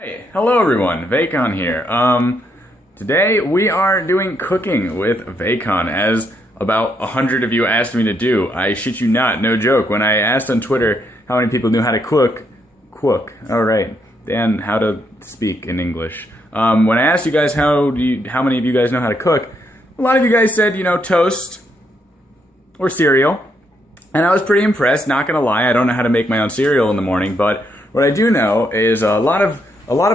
Hey, hello everyone, Vaecon here. Today we are doing cooking with Vaecon, as about 100 of you asked me to do. I shit you not, no joke. When I asked on Twitter how many people knew how to how to speak in English. When I asked you guys how many of you guys know how to cook, a lot of you guys said, toast or cereal. And I was pretty impressed, not gonna lie. I don't know how to make my own cereal in the morning, but what I do know is a lot of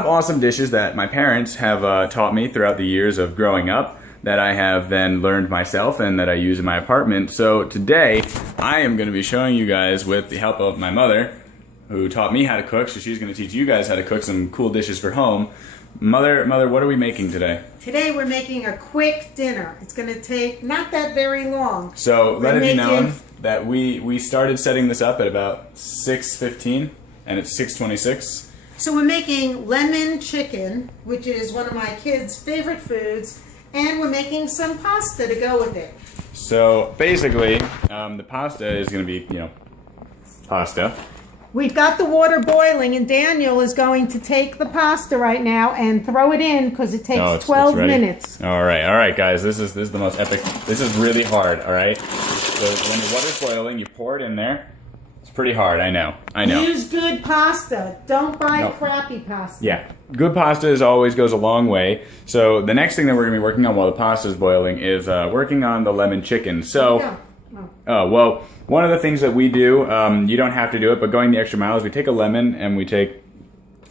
awesome dishes that my parents have taught me throughout the years of growing up that I have then learned myself and that I use in my apartment. So today, I am going to be showing you guys, with the help of my mother, who taught me how to cook, so she's going to teach you guys how to cook some cool dishes for home. Mother, what are we making today? Today we're making a quick dinner. It's going to take not that very long. So let it be known that we started setting this up at about 6:15, and it's 6:26. So we're making lemon chicken, which is one of my kids' favorite foods, and we're making some pasta to go with it. So basically, the pasta is going to be, pasta. We've got the water boiling, and Daniel is going to take the pasta right now and throw it in because it takes 12 minutes. All right, guys. This is the most epic. This is really hard. All right. So when the water's boiling, you pour it in there. It's pretty hard, I know. Use good pasta. Don't buy crappy pasta. Yeah, good pasta always goes a long way. So the next thing that we're going to be working on while the pasta is boiling is working on the lemon chicken. So, well, one of the things that we do, you don't have to do it, but going the extra mile is we take a lemon and we take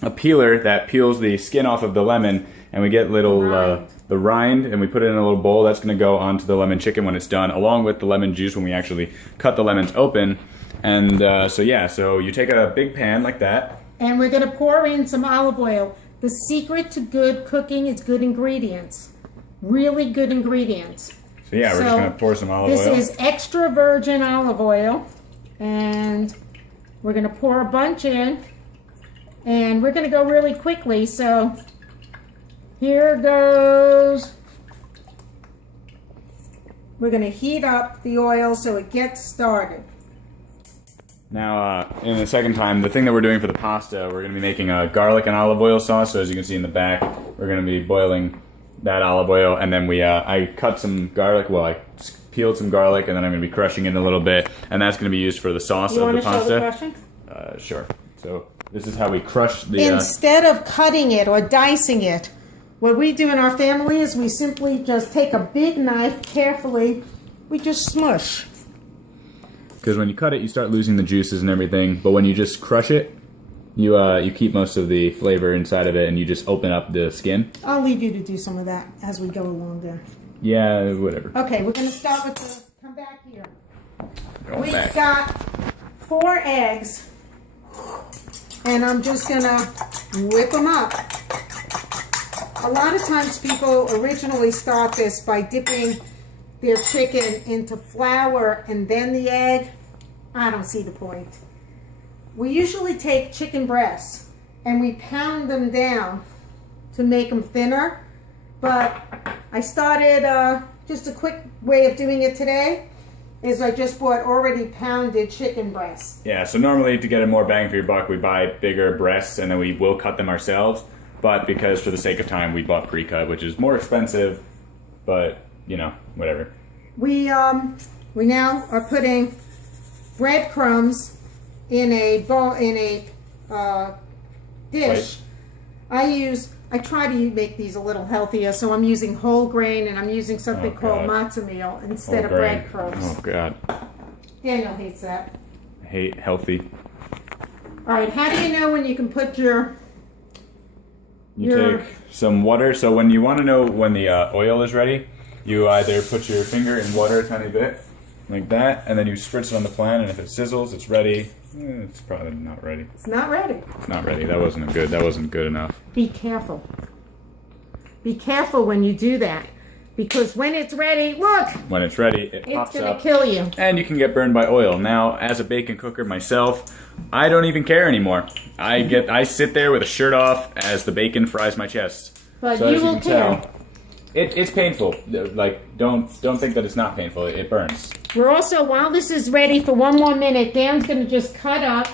a peeler that peels the skin off of the lemon, and we get the rind, and we put it in a little bowl. That's going to go onto the lemon chicken when it's done, along with the lemon juice when we actually cut the lemons open. And so you take a big pan like that. And we're going to pour in some olive oil. The secret to good cooking is good ingredients. Really good ingredients. So yeah, we're just going to pour some olive oil. This is extra virgin olive oil. And we're going to pour a bunch in. And we're going to go really quickly. So here goes. We're going to heat up the oil so it gets started. Now, in the second time, the thing that we're doing for the pasta, we're going to be making a garlic and olive oil sauce. So as you can see in the back, we're going to be boiling that olive oil, and then I cut some garlic. Well, I peeled some garlic, and then I'm going to be crushing it a little bit, and that's going to be used for the sauce of the pasta. You want to show the crushing? Sure. So this is how we crush the. Instead of cutting it or dicing it, what we do in our family is we simply just take a big knife, carefully, we just smush. Because when you cut it, you start losing the juices and everything. But when you just crush it, you keep most of the flavor inside of it, and you just open up the skin. I'll leave you to do some of that as we go along there. Yeah, whatever. Okay, we're going to start with the... Come back here. We've got 4 eggs, and I'm just going to whip them up. A lot of times people originally start this by dipping their chicken into flour and then the egg. I don't see the point. We usually take chicken breasts and we pound them down to make them thinner, but I started just a quick way of doing it today is I just bought already pounded chicken breasts. Yeah, so normally to get a more bang for your buck, we buy bigger breasts and then we will cut them ourselves, but because for the sake of time we bought pre-cut, which is more expensive, but whatever. We now are putting breadcrumbs in a bowl, in a dish. Plate. I try to make these a little healthier, so I'm using whole grain, and I'm using something called matzo meal instead of breadcrumbs. Oh God. Daniel hates that. I hate healthy. All right, how do you know when you can put your... You take some water, so when you want to know when the oil is ready, you either put your finger in water a tiny bit, like that, and then you spritz it on the pan, and if it sizzles, it's ready. It's probably not ready. It's not ready. It's not ready. That wasn't good. That wasn't good enough. Be careful. Be careful when you do that, because when it's ready, look! When it's ready, it pops up. It's going to kill you. And you can get burned by oil. Now, as a bacon cooker myself, I don't even care anymore. I sit there with a shirt off as the bacon fries my chest. But so you will care. It's painful. Like, don't think that it's not painful. It burns. We're also, while this is ready for 1 more minute, Dan's going to just cut up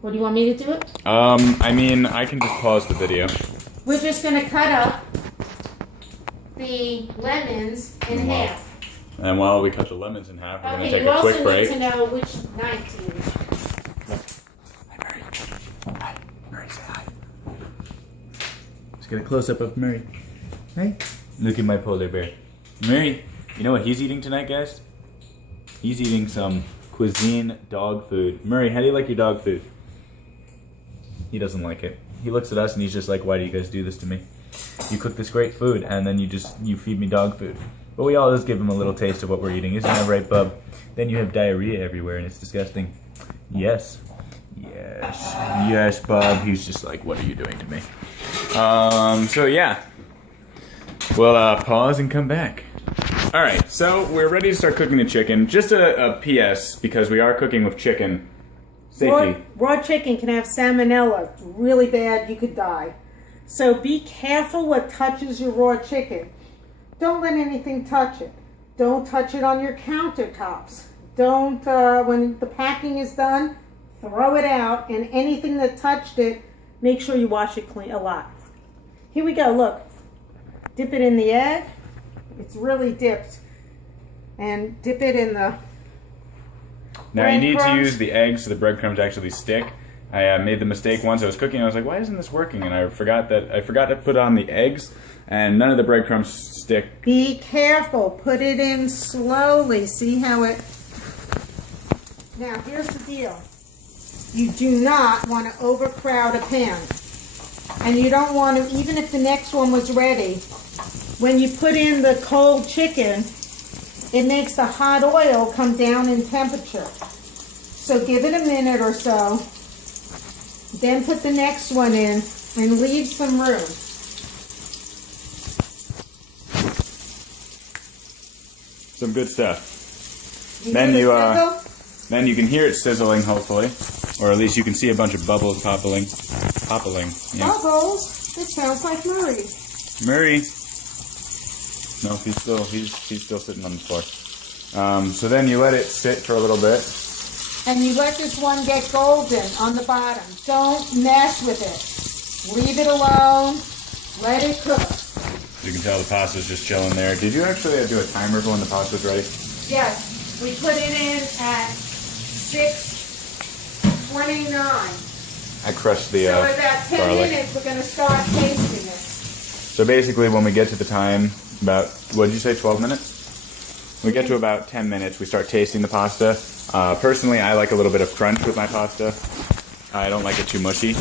Or do you want me to do it? I mean, I can just pause the video. We're just going to cut up the lemons in half. And while we cut the lemons in half, we're going to take you a quick also break. need to know which knife to use. Hi, Murray. Hi. Murray, say hi. Let's get a close-up of Murray. Hey. Look at my polar bear. Murray, you know what he's eating tonight, guys? He's eating some cuisine dog food. Murray, how do you like your dog food? He doesn't like it. He looks at us and he's just like, why do you guys do this to me? You cook this great food and then you feed me dog food. But we always give him a little taste of what we're eating. Isn't that right, bub? Then you have diarrhea everywhere and it's disgusting. Yes. Yes. Yes, bub. He's just like, what are you doing to me? So yeah. We'll pause and come back. Alright, so we're ready to start cooking the chicken. Just a PS, because we are cooking with chicken. Safety. Raw chicken can have salmonella. It's really bad. You could die. So be careful what touches your raw chicken. Don't let anything touch it. Don't touch it on your countertops. Don't, when the packing is done, throw it out. And anything that touched it, make sure you wash it clean a lot. Here we go, look. Dip it in the egg. It's really dipped. And dip it in the Now you need to use the eggs so the breadcrumbs actually stick. I made the mistake once. I was cooking and I was like, why isn't this working? And I forgot to put on the eggs and none of the breadcrumbs stick. Be careful. Put it in slowly. See how it... Now, here's the deal. You do not want to overcrowd a pan. And you don't want to, even if the next one was ready, when you put in the cold chicken, it makes the hot oil come down in temperature. So give it a minute or so. Then put the next one in and leave some room. Some good stuff. Then you can hear it sizzling, hopefully, or at least you can see a bunch of bubbles popping. Yeah. Bubbles? It sounds like Murray. Murray. No, he's still sitting on the floor. So then you let it sit for a little bit. And you let this one get golden on the bottom. Don't mess with it. Leave it alone. Let it cook. You can tell the pasta's just chilling there. Did you actually do a timer for when the pasta's ready? Yes. We put it in at 6:29. I crushed the So about 10 garlic. minutes, we're going to start tasting it. So basically, when we get to the time, about, what did you say, 12 minutes? We get to about 10 minutes, we start tasting the pasta. Personally, I like a little bit of crunch with my pasta. I don't like it too mushy.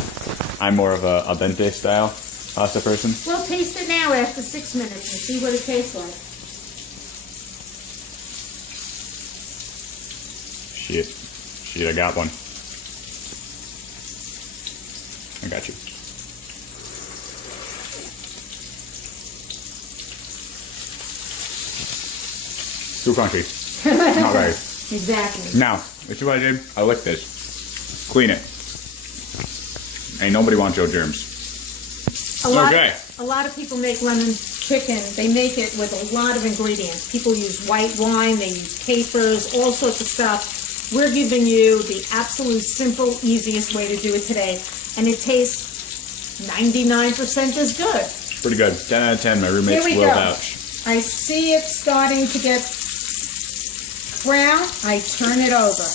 I'm more of a al dente style pasta person. We'll taste it now after 6 minutes and see what it tastes like. Shit, I got one. I got you. Too crunchy. Not right. Exactly. Now, this is what I did. I licked this. Clean it. Ain't nobody wants your germs. A lot of people make lemon chicken. They make it with a lot of ingredients. People use white wine. They use capers, all sorts of stuff. We're giving you the absolute simple, easiest way to do it today. And it tastes 99% as good. Pretty good. 10 out of 10. My roommates will vouch. I see it starting to get brown. I turn it over.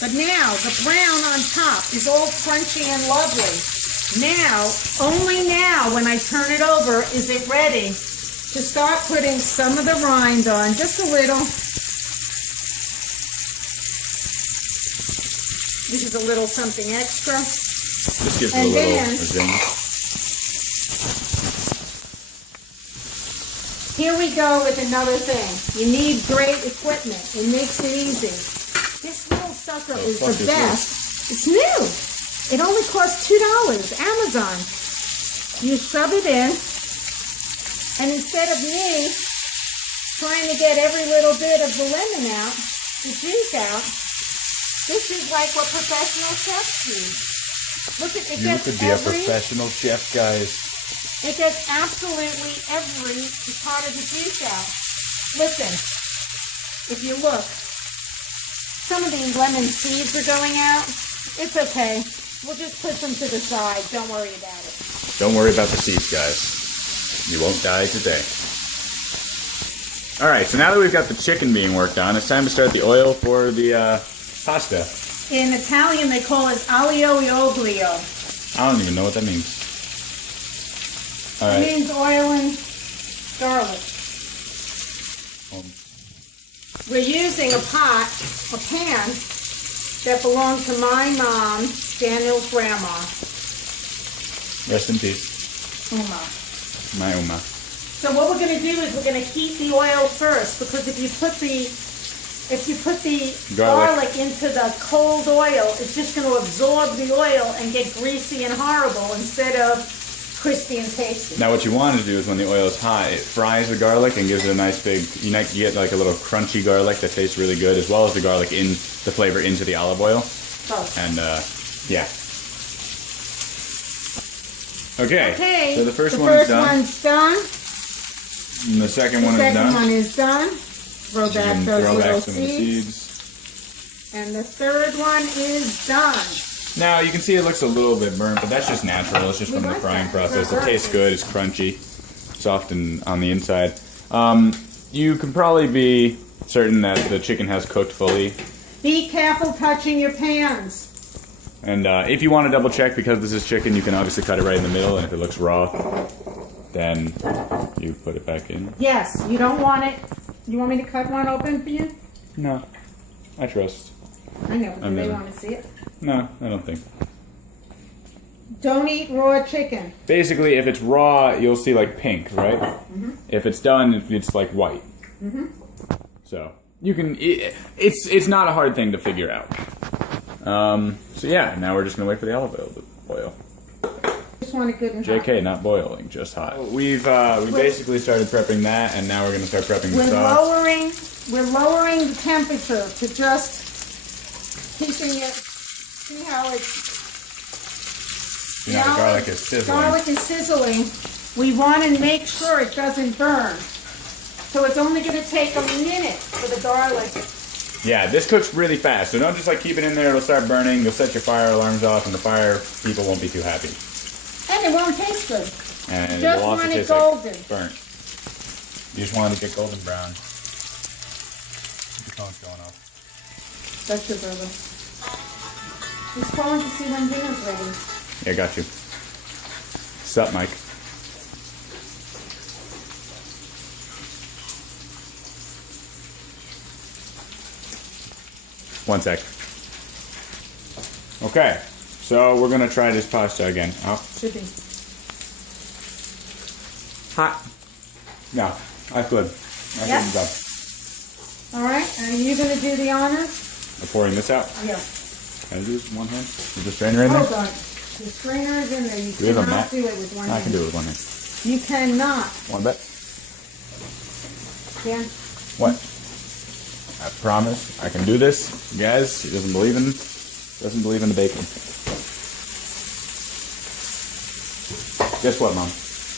But now, the brown on top is all crunchy and lovely. Now, only now, when I turn it over, is it ready to start putting some of the rind on, just a little. This is a little something extra. Just gives it a little zing. Here we go with another thing. You need great equipment. It makes it easy. This little sucker is the best. It's new. It only costs $2. Amazon. You shove it in, and instead of me trying to get every little bit of the lemon out, the juice out, this is like what professional chefs do. Look at it. You could be a professional chef, guys. It gets absolutely every part of the juice out. Listen, if you look, some of the lemon seeds are going out. It's okay. We'll just put them to the side. Don't worry about it. Don't worry about the seeds, guys. You won't die today. Alright, so now that we've got the chicken being worked on, it's time to start the oil for the pasta. In Italian, they call it aglio e olio. I don't even know what that means. Alright. It means oil and garlic. We're using a pan, that belonged to my mom, Daniel's grandma. Rest in peace. Uma. My Uma. So what we're going to do is we're going to heat the oil first, because if you put the garlic into the cold oil, it's just going to absorb the oil and get greasy and horrible instead of crispy and tasty. Now what you want to do is when the oil is hot, it fries the garlic and gives it a nice big, you get like a little crunchy garlic that tastes really good, as well as the garlic in the flavor into the olive oil. Both. And yeah. Okay. So the first one's done. And the second one is done. The second one is done. Throw back those little seeds. And the third one is done. Now you can see it looks a little bit burnt, but that's just natural. It's just from the frying process. It tastes good. It's crunchy, soft on the inside. You can probably be certain that the chicken has cooked fully. Be careful touching your pans. And if you want to double check, because this is chicken, you can obviously cut it right in the middle, and if it looks raw, then you put it back in. Yes, you don't want it. You want me to cut one open for you? No, I trust. I know, but do they want to see it? No, I don't think. Don't eat raw chicken. Basically, if it's raw, you'll see like pink, right? Mm-hmm. If it's done, it's like white. Mm-hmm. So you can. It's not a hard thing to figure out. So yeah, now we're just gonna wait for the olive oil to boil. Just want it good and hot. JK, not boiling, just hot. We basically started prepping that, and now we're gonna start prepping the sauce. We're lowering the temperature to just keeping it. See how it's. The garlic is sizzling. Garlic is sizzling. We want to make sure it doesn't burn. So it's only going to take a minute for the garlic. Yeah, this cooks really fast, so don't just like keep it in there, it'll start burning, you'll set your fire alarms off, and the fire people won't be too happy. And it won't taste good. And just it will also taste golden. like burnt. You just want it to get golden brown. The phone's going off. That's your brother. He's calling to see when dinner's ready. Yeah, got you. Sup, Mike? One sec. Okay, so we're gonna try this pasta again. Oh. Should be. Hot. No, that's good. That's Yep. good. Alright, and you're gonna do the honors? I'm pouring this out. Yeah. Can I do this with one hand? Is the strainer in there? Hold on. The strainer is in there. You Do we have a cannot mat? do it with one hand. I can do it with one hand. You cannot. One bet? Yeah. What? I promise I can do this. Guys, he doesn't believe in the bacon. Guess what, Mom?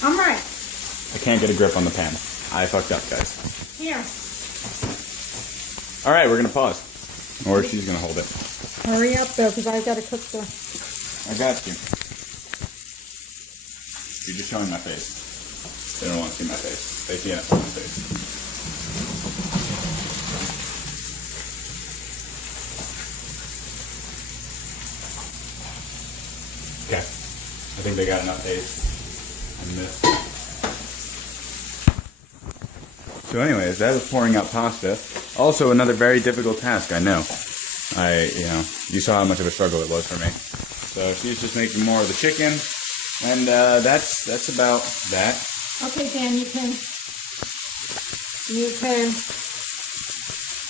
I'm right. I can't get a grip on the pan. I fucked up, guys. Here. Alright, we're gonna pause. Or she's gonna hold it. Hurry up, though, because I've got to cook the... I got you. You're just showing my face. They don't want to see my face. They see enough of my face. Okay. I think they got enough taste in this. So anyways, that was pouring out pasta. Also another very difficult task, I know. You saw how much of a struggle it was for me. So she's just making more of the chicken, and that's about that. Okay, Dan, you can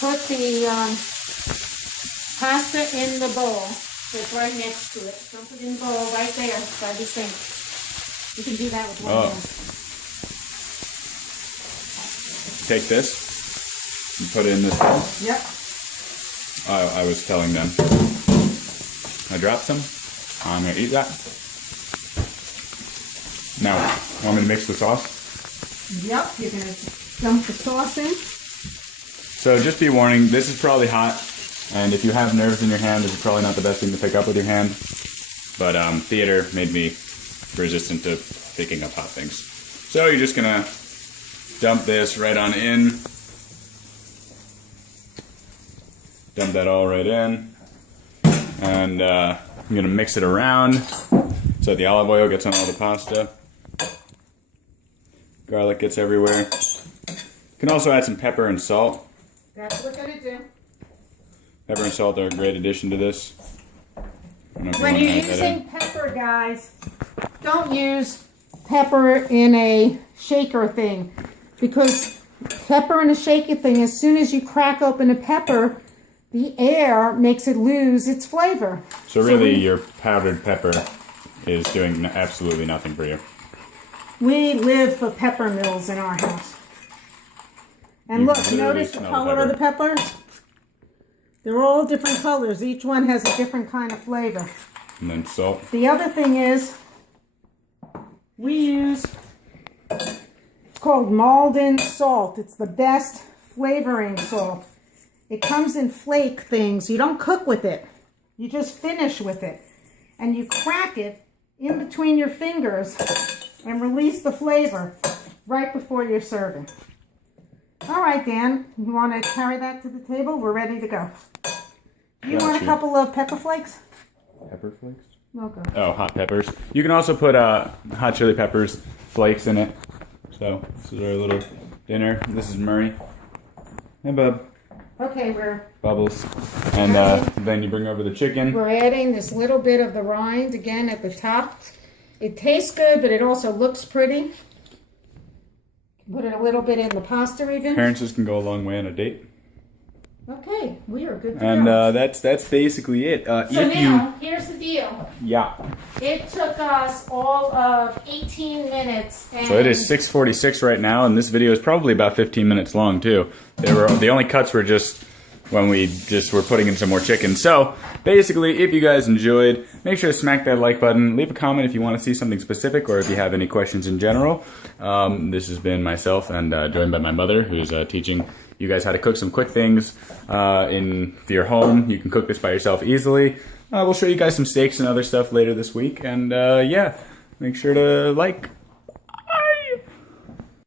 put the pasta in the bowl. It's right next to it. Dump it in the bowl right there by the sink. You can do that with one hand. Take this and put it in this bowl. Yep. I was telling them. I dropped some. I'm going to eat that. Now, want me to mix the sauce? Yep, you're going to dump the sauce in. So just be warning, this is probably hot. And if you have nerves in your hand, this is probably not the best thing to pick up with your hand. But theater made me resistant to picking up hot things. So you're just gonna dump this right on in. Dump that all right in. And I'm gonna mix it around so that the olive oil gets on all the pasta. Garlic gets everywhere. You can also add some pepper and salt. That's what we're gonna do. Pepper and salt are a great addition to this. When you're using pepper, guys, don't use pepper in a shaker thing, because pepper in a shaker thing, as soon as you crack open a pepper, the air makes it lose its flavor. So really, your powdered pepper is doing absolutely nothing for you. We live for pepper mills in our house. And look, notice the color of the peppers? They're all different colors. Each one has a different kind of flavor. And then salt. The other thing is, we use, it's called Malden salt. It's the best flavoring salt. It comes in flake things. You don't cook with it. You just finish with it. And you crack it in between your fingers and release the flavor right before you're serving. All right, Dan, you want to carry that to the table? We're ready to go. You want a couple of pepper flakes? Pepper flakes? Okay. Oh, hot peppers. You can also put hot chili peppers flakes in it. So this is our little dinner. This is Murray. Hey, bub. Okay, we're... Bubbles. And then you bring over the chicken. We're adding this little bit of the rind again at the top. It tastes good, but it also looks pretty. Put it a little bit in the pasta even. Appearances can go a long way on a date. Okay, we are good to and go. That's basically it. So now, here's the deal. Yeah. It took us all of 18 minutes. And So it is 6:46 right now, and this video is probably about 15 minutes long too. The only cuts were just when we just were putting in some more chicken. So basically, if you guys enjoyed, make sure to smack that like button. Leave a comment if you want to see something specific or if you have any questions in general. This has been myself and joined by my mother, who's teaching you guys how to cook some quick things in your home. You can cook this by yourself easily. We'll show you guys some steaks and other stuff later this week. And yeah, make sure to like.